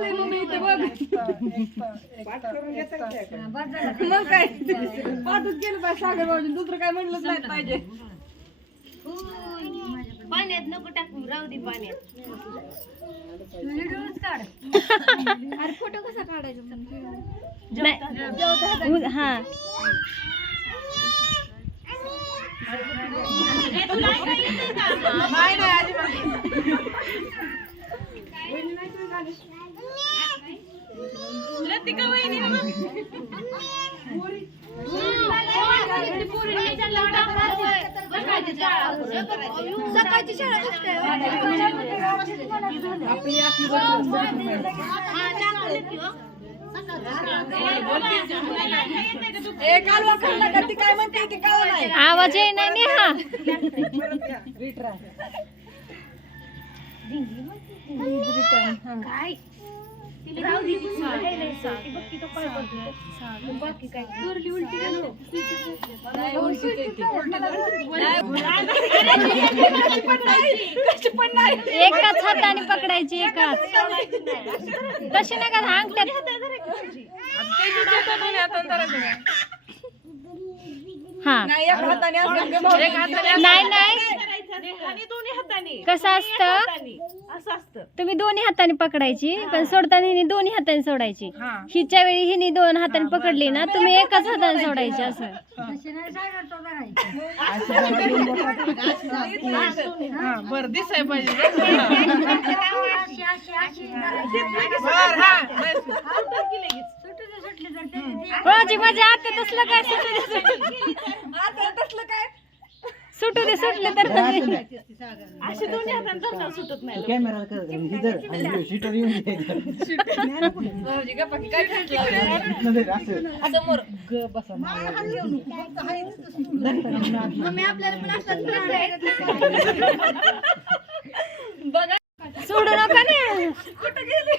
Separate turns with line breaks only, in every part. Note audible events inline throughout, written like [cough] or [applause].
चाललंय मम्मी इथे बघ.
पाठ करून घेतात त्या का?
मग काय? पाठच गेलं पाहिजे सागर बाजून दुसरं काय म्हणलंच नाही पाहिजे.
पाण्यात नको टाकू राहू दे पाण्यात.
अरे फोटो कसा काढायचा
हा.
नाही नाही
सकाळची शाळा कसं
आपली असली गोष्ट
ए कालवा खाल्ला का ती काय म्हणते की कावा नाही
आवाज येई नाही.
रिट्राय. [laughs]
काय. बाकी काय? उलटी
एकाच. हाताने पकडायची एकाच तशी नका अंगठ्यात हा.
नाही.
नाही. नाही
आणि दोन्ही हाताने
कसं असतं
हाताने. असं असतं
तुम्ही दोन्ही हाताने पकडायची पण सोडताना हिने दोन्ही हाताने सोडायची
हा
हिच्या वेळी हिने दोन हाताने पकडली ना तुम्ही एकाच हाताने सोडायची असं
हा बर दिसाय पाहिजे बर हा बस.
आता तसलं काय दे
आता तसलं काय
सुटू दे सुटले तर
अशी दोन्ही हाताने धरणार सुटत नाही
कॅमेरा येऊन [laughs]
बघा.
सोडू नका ना.
कुठं गेली?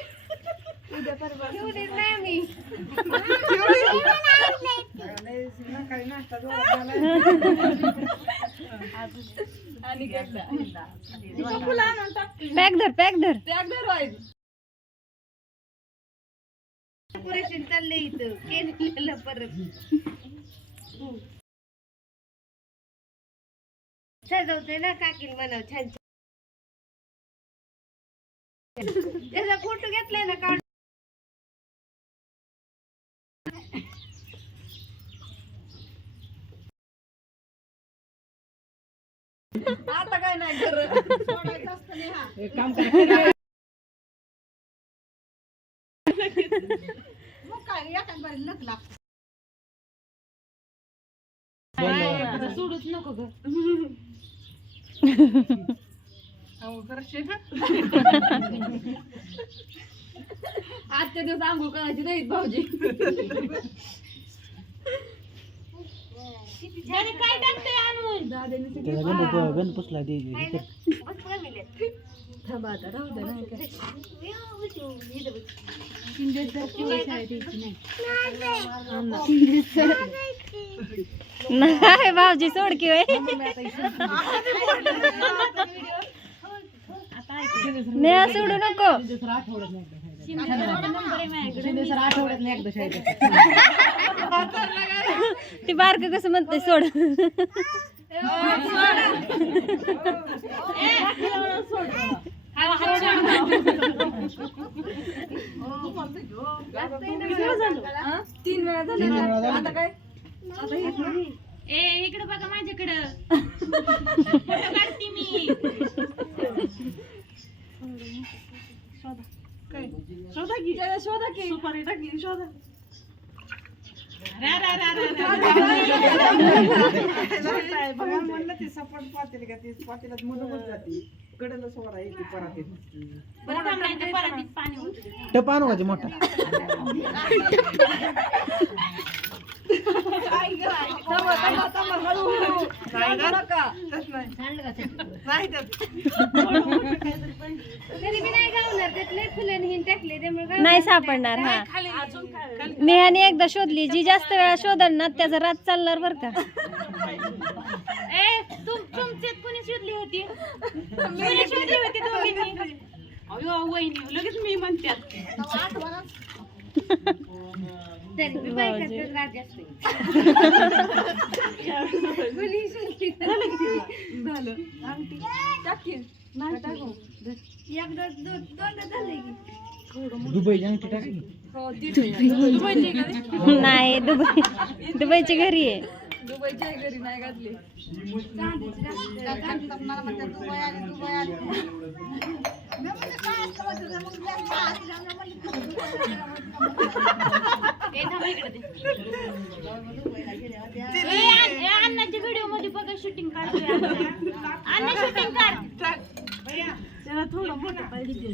काही नाश्ता [laughs]
आणि घेतला
पॅक धर पॅक धर.
धरवायचं
डेकोरेशन चाललंय इथं. केलेलं परत. सजवते ना काकीन म्हणाव छान. छान. त्याचा फोटो घेतलाय ना काढ
आता काय नाही खरं.
एक काम करा सोडूच नको ग. अहो, करशील ना?
आजच्या दिवस आंघोळ करायची नाहीत भाऊजी.
काय टाकते आणून?
त्याला पुसला दे हे कर.
बस फॅमिली
थांबा आता राहू दे नाही काय
नाही. भाऊजी सोड की होय. नेहा सोडू नको. ती बारक कसं म्हणते सोड.
हा? तीन वेळा झाले. आता काय? आता
ए इकडे बघा माझ्याकडं. काढते मी
काय? शोधा की.
शोधा की.
सुपारी टाकली शोधा. म्हणलं ते सपाट पातेल का ते पातेल्यात मधूनच जाते कडला सोडा येते.
टप आणू का ते मोठा
नाही
सापडणार हा. नेहाने एकदा शोधली जी जास्त वेळा शोधल ना त्याचा रात चालणार बर का?
ए तुम तुमच्यात कोणी शोधली होती? शोधली दोघींनी? अयो वहिनी लगेच मी.
दुबई अंगठी टाकली
नाही दुबई दुबईची घरी आहे
दुबईची आहे घरी नाही घातली
ए, थांबा इकडे दे. ए, अण्ण- ए, अण्णाच्या व्हिडिओमध्ये बघा शूटिंग काढतोय अण्णा. अण्णा शूटिंग काढ
त्याला थोडं मोठं पाहिजे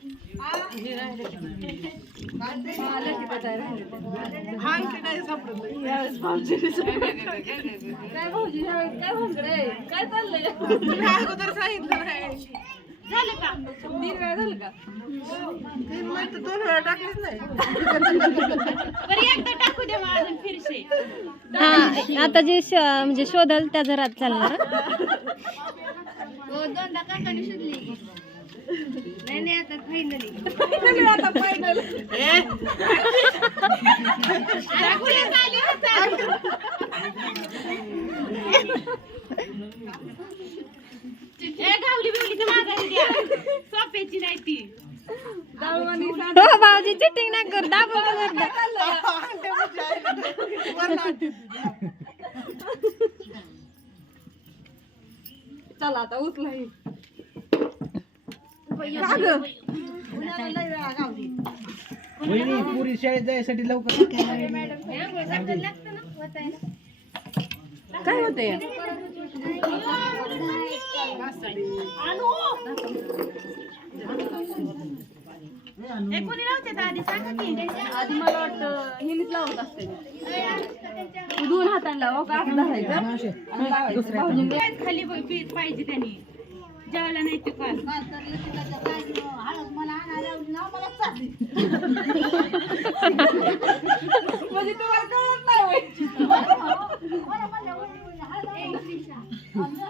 काय
झालं का
तीन वेळा झालं का
दोन वेळा टाकलीच नाही
एकदा टाकू दे मग अजून फिरशे
हा आता जे श- म्हणजे शोधल त्या जरात चालणार.
दोनदा काकाने शोधली. नाही नाही आता फायनली
Finally आता final.
ए? गावली बिवलीची माघारी द्या सोप्याची नाही ती.
दाळवाणी
हो भाऊजी चिटिंग ना कर दाबो
चला आता उचला
पुरी शाळेत जायसाठी लवकर
काय
होते कोणी लावते आधी सांगा की
आधी मला वाटतं हिनीच लावत असते दोन लावा का धरायचं
खाली पाहिजे त्यांनी जेवायला नाही ते काल
म्हणजे तुम्हाला कळत नाही होय.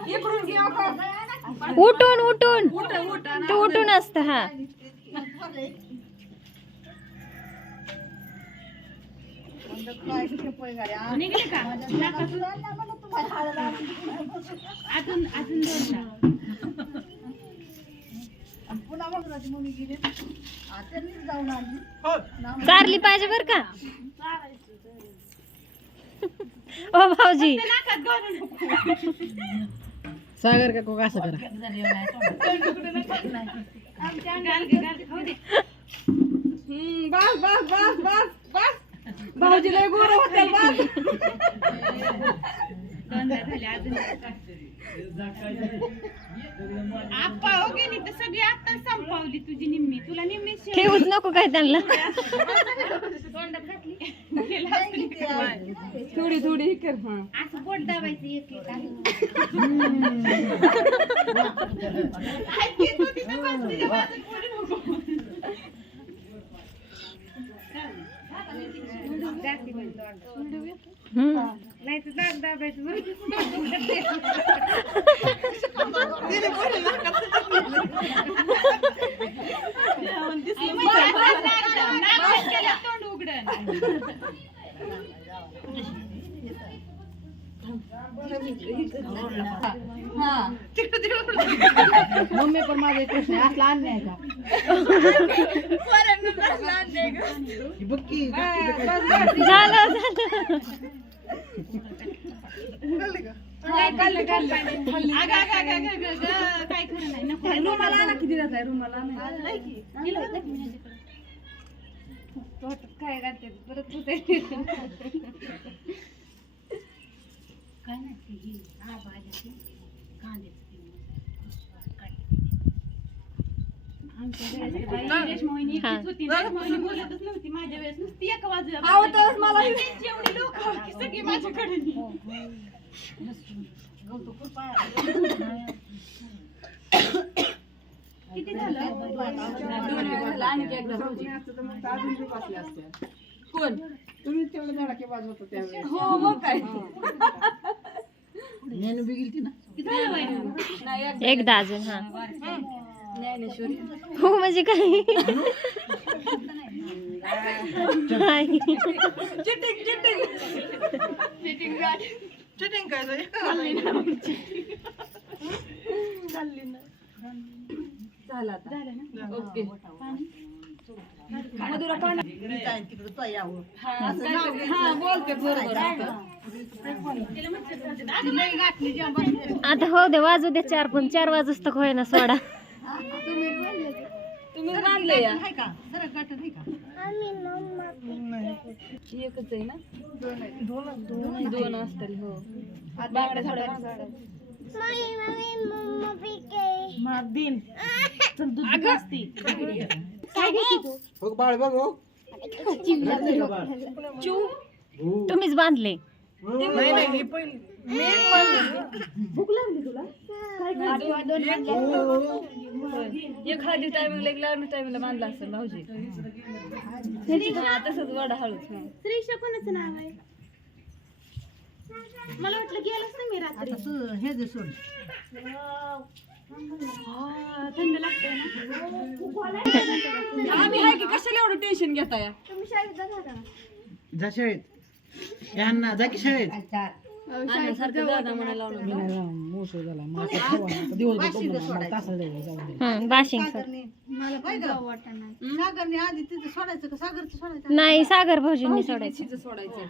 इकडून घ्या?
उठून उठून.
उठ, उठ, आणि
तू उठून असत हा.
निघले का? अजून अजून दोन
चारली पाहिजे बर का? ओ भाऊजी.
नाकात घालून नको.
सागर का कोक असं करा?
बस बस बस बस बस. भाऊजी लय गोर होते बस.
दोनदा झाले अजून आप्पा हो गेली तर सगळी आता संपवली तुझी निम्मी. तुला निम्मी शेव-
ठेवूच नको काय त्यांना.
तोंडात घातली.
थोडी थोडी हे कर हा.
असं पोट दाबायचं एक एक आणि. जास्ती पण तोंडात.
हम्म.
नाही तर दाब दाबायचं तोंड उघडन
हा
मम्मी पण माझा एक प्रश्न आहे असला अन्याय का
ही बघ की
झालं झालं
काय खरं नाही नको
रुमाला आणा किती आहे रुमाला. पोटात काय घालते परत होते
काय नाही ते हे, भाज्या ते, ते,
हा.
एकटीच होती रेशमावहिनी बोलतच नव्हती माझ्या वेळेस नुसती एका बाजूला
मला
एवढी लोक सगळी माझ्याकडे किती झालं?
आणखी एकदा कोण?
तुम्ही तेवढं धडाके वाजवत होते त्यावेळेस.
हो मग काय?
नेणू बी गेलती ना.
झालं?
नाही एकदा
एकदा अजून हा.
ज्ञानेश्वरी.
हो म्हणजे काय? नाही. [laughs]
Cheating cheating. चिटिंग
चिटिंग झालं
ना?
ओके. मधुरा पाणी काहीतरी- हा. बोलते बरोबर
आता. हो. दे वाजू दे चार पण. चार वाजूच तर होय ना सोडा.
तुम्ही बांधले या. एकच आहे ना? दोन असतील हो. बांगड्या झाडं बांगड्या.
दिन
बाळ बघ हो. बाळ? हो.
तुम्हीच बांधले.
नाही नाही ही पहिली मी. एक
हळदी टायमिंगला एक टायमिंगला बांधला असेल भाऊजी. तसंच वडा हळूच हा.
श्रीषा कोणाचं नाव आहे? मला वाटलं गेलंच नाही मी रात्री. हा, थंड लागतंय ना.
आम्ही आहे की कशाला एवढं टेन्शन घेताय?
जा शाळेत. यांना जा की शाळेत.
सारखं दादा म्हणायला लावलं
मोसो झाला. माझा खावा. आता दिवसभर दमलो ना, मला तासाला जायला जाऊ दे.
हम्म बाशिंग सर
मला पण जाऊ वाटणार.
सागरने आधी तिथं सोडायचं का? सागरचं सोडायचं
नाही सागर भाऊजींनी सोडायचं.
तिचं सोडायचं.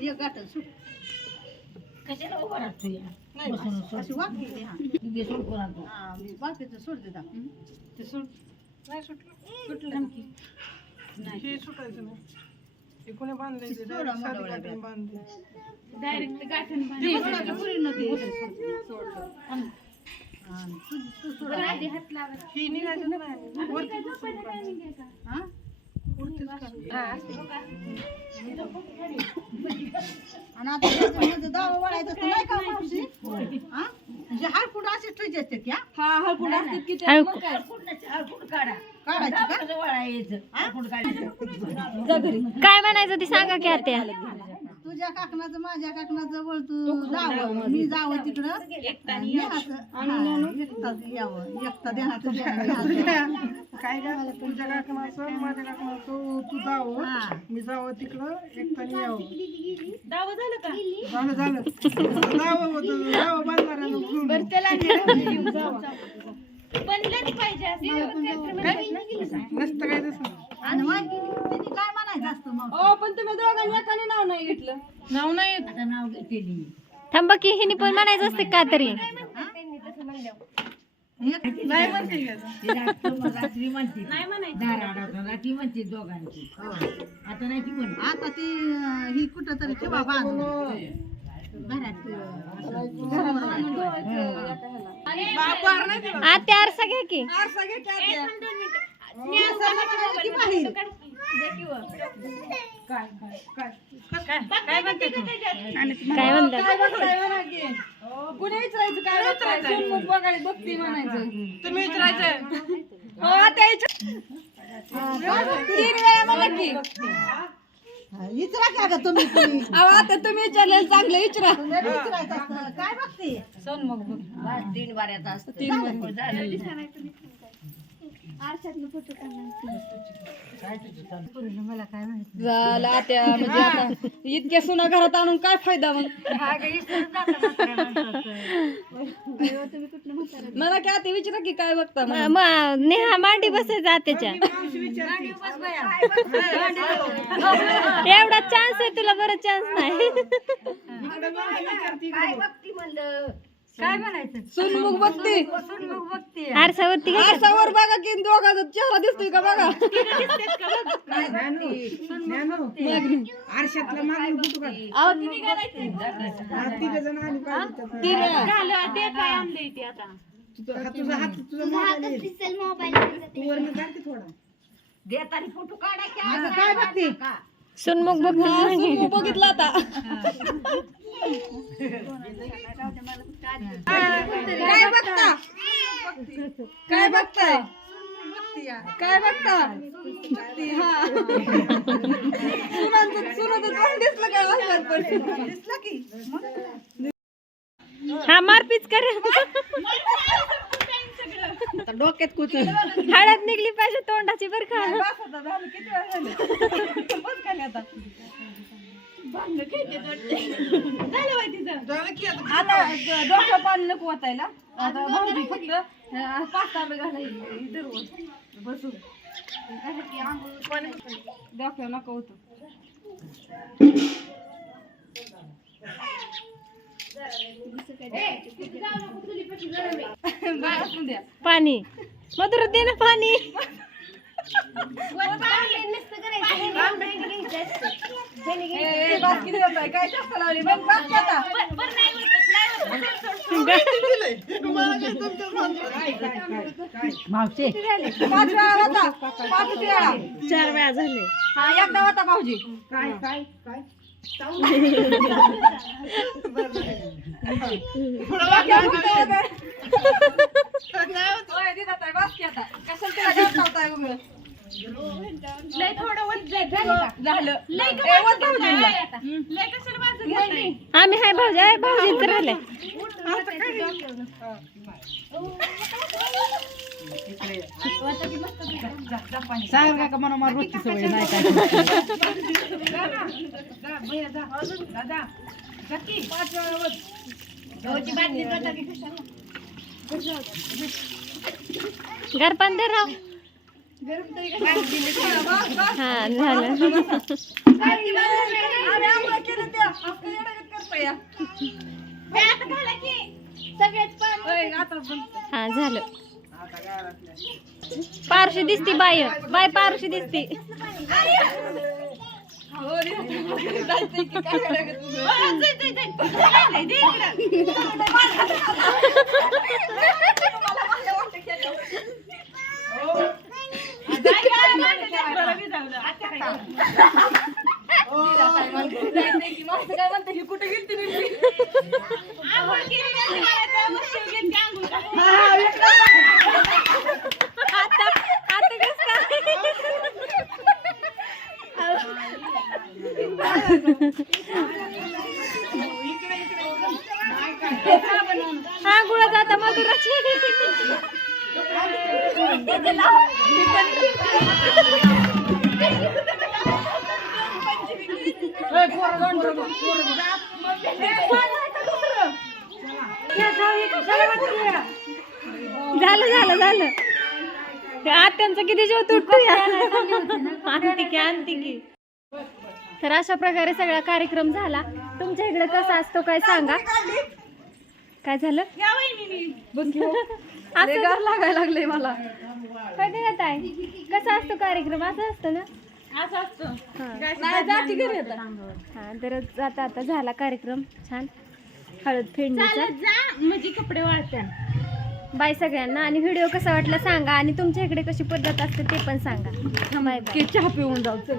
एक गाठल सुट नाही, अशी वाकडी दे, हा. हा, मी बाकीचं सोड देता.
ते सोड. नाही सुटलं. सुटलं
डायरेक्ट गाठण बांधली. बरं, आधी हात लावा.
आणि आता त्याच्यामध्ये दावा वळायचं असतं. नाही का मावशी? हा? म्हणजे हार पुढं असे ठेवायचे असतात की, हा?
हळकुंड असतात की ते
हळकुंड.
मग काय?
काढायची का
जा घरी [laughs]
काय म्हणायचं ती सांगा की आत्या.
तुझ्या काकणाचं माझ्या काकणाचं वळ तू जावं. मी जावं तिकडं. हा, यावं. एकटा देहाचं.
काय काय तुमच्या काकणाचं माझ्या काकणाचं तू जावं. मी जावं तिकडं. एकट्याने यावं.
दावा झालं का?
झालं झालं. जावं होतं. जावं [laughs]
बनलंच पाहिजे
नसतं काय
म्हणायचं असतं मग?
ओ पण तुम्ही दोघांनी एकाने नाव नाही घेतलं.
नाव नाही
थांबा की हिनी पण म्हणायचं असते का तरी?
नाही म्हणते का?
नाही म्हणायचं.
आता ती ही कुठं तरी ठेवा बांधून. घरात
आत्या आरसा घ्या की.
आत्या.
काय म्हणतात
की कुणी विचारायचं काय सोनमुख बघायला बघती म्हणायचं.
तुम्ही विचारायचं
हो आता तीन वेळा म्हणा की.
विचारा का ग तुम्ही [laughs] तुम्ही
अहो आता तुम्ही विचारलेलं चांगलं विचारा
असतं. काय बघते?
सोनमुख बघ.
तीन बाऱ्याचा असतं.
तीन वेळा.
मला काय माहिती
झालं आता म्हणजे आता इतक्या सुना घरात आणून काय फायदा मग? मला काय आता विचारा की काय बघता मग?
म- म- नेहा मांडी बसायचं आत्याच्या एवढा चान्स आहे तुला बरं चान्स नाही.
काय म्हणायचं?
सोनमुख बघते.
आरसावरती घ्या
आरसावर बघा की दोघाचा चेहरा दिसतोय का बघा?
आरशातलं मागणी कुठं काढ
अहो तिने काय
तिघ जण आली पाहिजे
तीन वेळा
झालं ते काय आणलंय ते आता.
तुझा हात तुझा हात तुझा
तुझा
मोबाईल
हातच
येईल.
दिसेल मोबाईल
तू वरनं काढ की थोडा.
देताना फोटो काढा की काय बघते?
सुनमुख बघ
बघितलं आता. काय बघता? काय बघताय? काय बघता? हा. सुनाचं सुनाचं तोंड दिसलं काय वाजवात पण? दिसलं की.
हा मारपीच कर.
डोक्यात कुठ?
हळद निघली पाहिजे तोंडाची बर का?
झालं. किती वेळ झालं? बस खाली आता.
झालं की आता
आता डोक्यात पाणी नको वाचायला आता भाऊजी फक्त अं, पाच तांबे घालायचे इतर बसून काय की आंघोळ पाणी डोक्यावर नको होतं द्या
पाणी. मधुर दे ना पाणी.
मावशी.
पाच वेळा होता. पाच वेळा.
चार वेळा झाले.
हा एकदा होता भाऊजी
काय काय काय?
आम्ही हाय भाऊजी आहे भाऊजींच राहिले
सांग का मला मला रोजची सवय नाही काय
घर पण दे राव. हा झालं. हा झालं. पारशी दिसती बाय बाय पारशी दिसती. [laughs]
हो, रे. [laughs]
आत्यांचा किती जीव तुटतो आणती की आणती की तर अशा प्रकारे सगळा कार्यक्रम झाला. तुमच्या इकडे कसा असतो काय सांगा. काय झालं? [laughs]
लागायला लागले मला.
काय करत आहे कसा असतो कार्यक्रम? असं असतं ना?
नाही जाती घरी आता.
हा तर आता आता झाला कार्यक्रम. छान. हळद फेडणीचा
म्हणजे कपडे वाळत्या.
बाय सगळ्यांना. आणि व्हिडिओ कसा वाटला सांगा. आणि तुमच्या इकडे कशी पद्धत असते ते पण सांगा. [laughs] Bye bye.
चहा पिऊन जाऊ. चल.